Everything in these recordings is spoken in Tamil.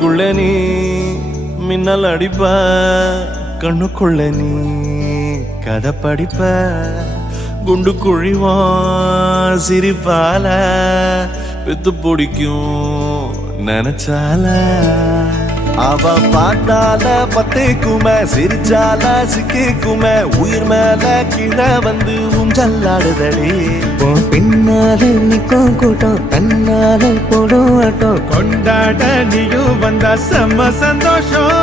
நெஞ்சுக்குள்ள நீ மின்னல் அடிப்ப, கண்ணுக்குள்ள நீ கதை படிப்ப, குண்டு குழிவான் சிரிப்பால பெத்து பிடிக்கும் நினைச்சால. அவ பாட்டால பத்திக்குமே, சிரிச்சால சிக்கிக்குமே, உயிர் மேல கீழே வந்து ஊஞ்சல்லாடுதடி. பின்னால நிக்கும் கூட்டம் தன்னால போடும் ஆட்டம், கொண்டாட நீயும் வந்தா செம்ம சந்தோஷம்.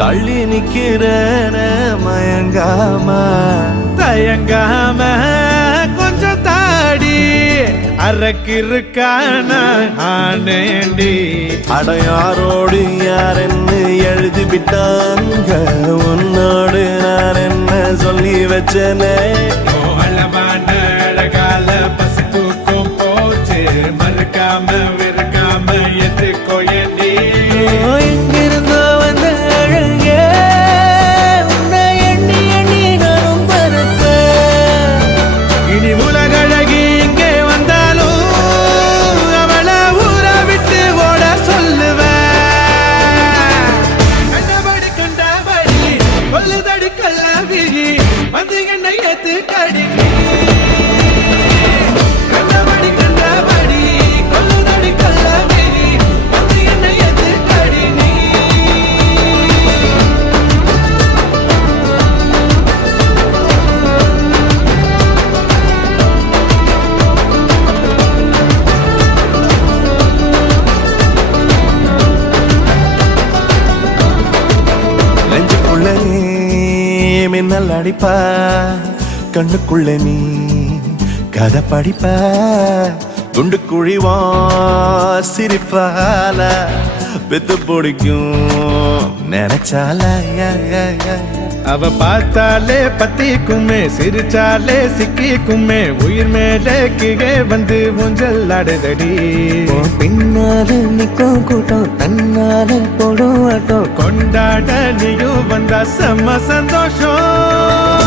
தள்ளி நிக்கிறேன மயங்காம தயங்காம கொஞ்சம் தாடி அரக்கிருக்கான ஆனேண்டி. அடையாரோடு யார் என்ன எழுதி விட்டாங்க, உன்னோடு நான் என்ன சொல்லி வச்சனே. அழகான அழகால பசி தூக்கம் போச்சு, மறுக்காம விருக்காம எதுக்கோ ஏண்டி. எங்கிருந்தோ வந்த அழகே உன்னை எண்ணி எண்ணி நானும் பறப்பேன். இனி உலகழகி இங்கே வந்தாலும் அவளை ஊற விட்டு ஓட சொல்லுவேன். கண்டபடி கண்டபடி கொல்லுதடி கள்ளவிழி வந்து என்னை ஏத்து கடி. கண்டபடி கண்டபடி கொல்லுதடி கள்ளவிழி வந்து என்னை ஏத்து கடி. நெஞ்சுக்குள்ள நீ மின்னல் அடிப்ப, கண்ணுக்குள்ள நீ கதை படிப்ப, குண்டு குழிவா சிரிப்பால பெத்து பிடிக்கும் நினைச்சால. அவ பார்த்தாலே பத்திக்குமே, சிரிச்சாலே சிக்கிக்குமே, உயிர் மேல கீழே வந்து ஊஞ்சல் ஆடுதடி. பின்னால நிக்கும் கூட்டம் தன்னால போடும் ஆட்டம், கொண்டாட நீயும் வந்தா செம்ம சந்தோஷம்.